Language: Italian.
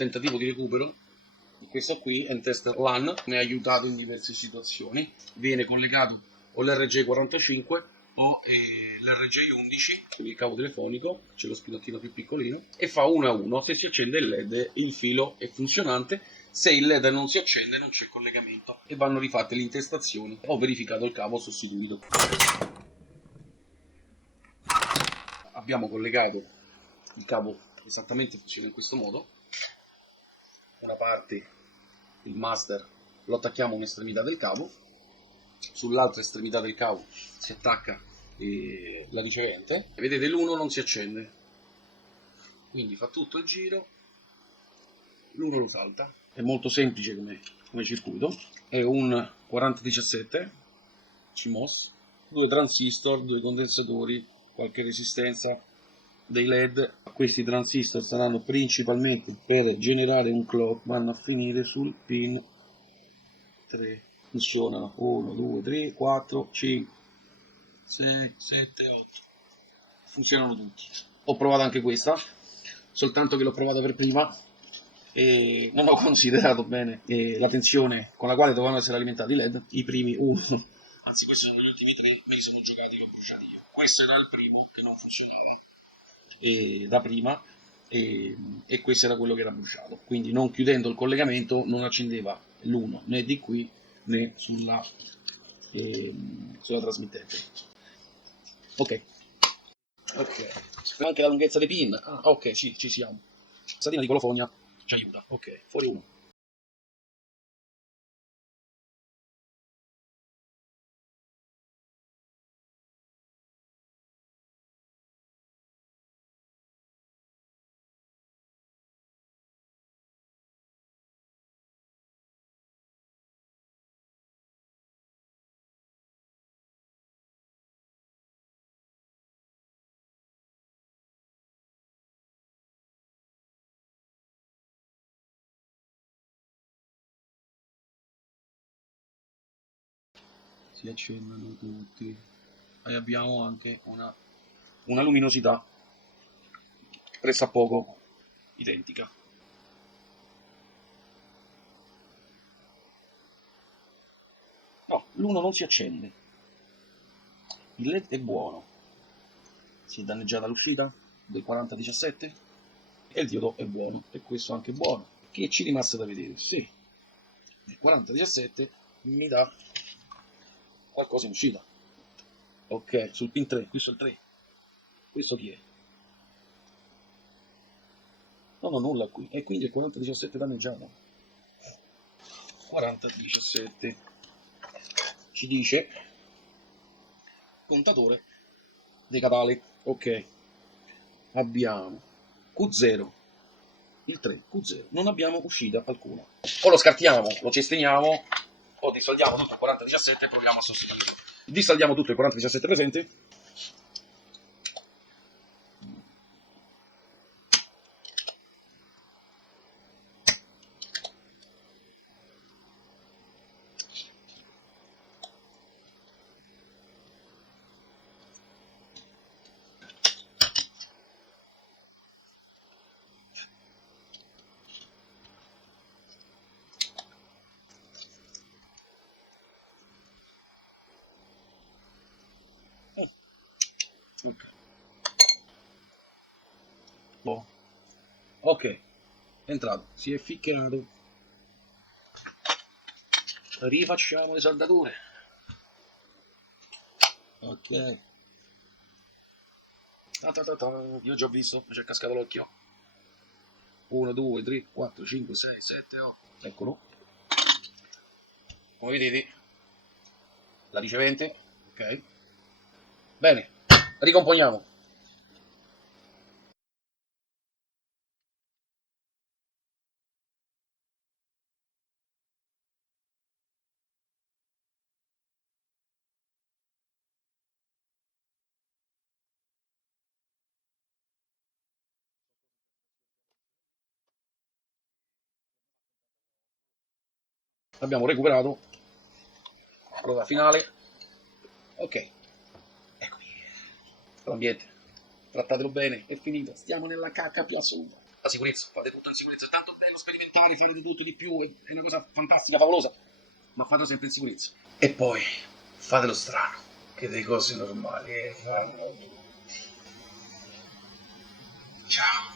tentativo di recupero. Questo qui è un test LAN, mi ha aiutato in diverse situazioni. Viene collegato o l'RJ45 o l'RJ11, quindi il cavo telefonico, c'è lo spinottino più piccolino, e fa 1 a 1. Se si accende il LED, il filo è funzionante. Se il LED non si accende, non c'è collegamento e vanno rifatte le intestazioni. Ho verificato il cavo sostituito. Abbiamo collegato il cavo, esattamente funziona in questo modo. Una parte, il master, lo attacchiamo a un'estremità del cavo, sull'altra estremità del cavo si attacca la ricevente, e vedete l'1 non si accende, quindi fa tutto il giro, l'1 lo salta. È molto semplice come circuito, è un 4017 CMOS, 2 transistor, 2 condensatori, qualche resistenza, dei LED. Questi transistor saranno principalmente per generare un clock, vanno a finire sul pin 3. Funzionano 1, 2, 3, 4, 5, 6, 7, 8. Funzionano tutti. Ho provato anche questa, soltanto che l'ho provata per prima e non ho considerato bene la tensione con la quale dovevano essere alimentati i LED. I primi 1, anzi questi sono gli ultimi 3, me li sono giocati, li ho bruciati io. Questo era il primo che non funzionava da prima e questo era quello che era bruciato, quindi non chiudendo il collegamento non accendeva l'1 né di qui né sulla trasmittente. Ok, anche la lunghezza dei pin. Ok, sì, ci siamo. Satina di colofonia ci aiuta. Ok, fuori 1. Si accendono tutti e abbiamo anche una luminosità pressappoco identica. No, l'1 non si accende, il LED è buono, si è danneggiata l'uscita del 4017 e il diodo è buono e questo anche è buono. Che ci rimase da vedere? Sì, il 4017 mi dà qualcosa in uscita. Ok, sul pin 3, questo è il 3. Questo chi è? Non ho nulla qui. E quindi il 4017 danneggiato. 4017 ci dice contatore dei catale. Ok, abbiamo Q0, il 3, Q0. Non abbiamo uscita alcuna. O lo scartiamo, lo cestiniamo, o dissoldiamo tutto il 4017 e proviamo a sostituirlo. Dissaldiamo tutto il 4017 presente. Boh. Ok, è entrato, si è ficcato. Rifacciamo le saldature. Ok. Io già ho visto, mi c'è cascato l'occhio. 1, 2, 3, 4, 5, 6, 7, 8. Eccolo. Come vedete, la ricevente. Ok. Bene, ricomponiamo. Abbiamo recuperato. Prova finale. Ok. Eccomi. L'ambiente. Trattatelo bene, è finito. Stiamo nella cacca più assoluta. la sicurezza, fate tutto in sicurezza, è tanto bello sperimentare, fare di tutto, di più, è una cosa fantastica, favolosa, ma fatelo sempre in sicurezza. E poi fatelo strano, che delle cose normali fanno. Ciao.